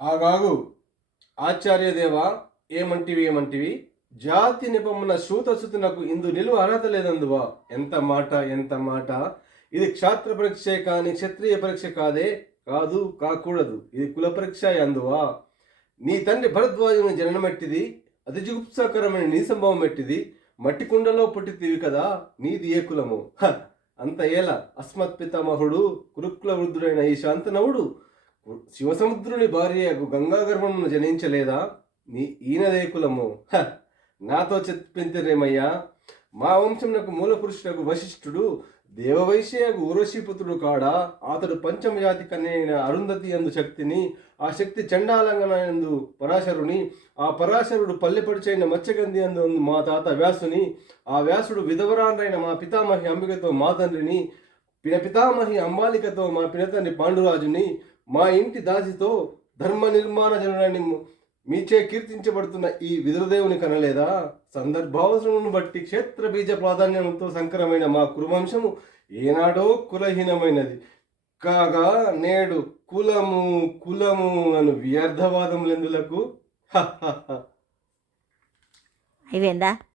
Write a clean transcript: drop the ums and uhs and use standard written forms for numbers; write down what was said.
ఆగాగు ఆచార్యదేవా, ఏమంటివి జాతి నిపమున శూతసుతునకు ఇందు నిలువ అర్హత లేదందువా. ఎంత మాట. ఇది క్షాత్ర పరీక్షే కాని క్షత్రియ పరీక్ష కాదే. కాదు, కాకూడదు. ఇది కుల పరీక్ష అందువా. నీ తండ్రి భరద్వాజుని జననమెట్టిది, అతి జుగుప్సాకరమైన నీ సంభవం ఎట్టిది. మట్టి కుండలో పుట్టితివి కదా, నీది ఏ కులము. అంత ఏల అస్మత్ పితామహుడు కురుకుల వృద్ధుడైన ఈ శాంతనవుడు శివసముద్రుని భార్య గంగాగర్భమును జనించలేదా. ఈయనదే కులము. నాతో చెప్పింతిరేమయ్యా. మా వంశమునకు మూల పురుషులకు వశిష్ఠుడు దేవవైశ్యకు ఊర్వశీపుత్రుడు కాడా. అతడు పంచమజాతి కన్యైన అరుంధతి అందు శక్తిని, ఆ శక్తి చండాలంగనందు పరాశరుని, ఆ పరాశరుడు పల్లెపడిచైన మత్స్యగంధి అందు మా తాత వ్యాసుని, ఆ వ్యాసుడు విధవరాండ్రైన మా పితామహి అంబికతో మా తండ్రిని, పితామహి అంబాలికతో మా పినతండ్రి పాండురాజుని, మా ఇంటి దాసితో ధర్మ నిర్మాణ జనుడని మీచే కీర్తించబడుతున్న ఈ విదురదేవుని కనలేదా. సందర్భావసరమును బట్టి క్షేత్ర బీజ ప్రాధాన్యంతో సంకరమైన మా కురువంశము ఏనాడో కులహీనమైనది కాగా నేడు కులము అను వ్యర్థవాదములెందులకు. అయిపోయిందా?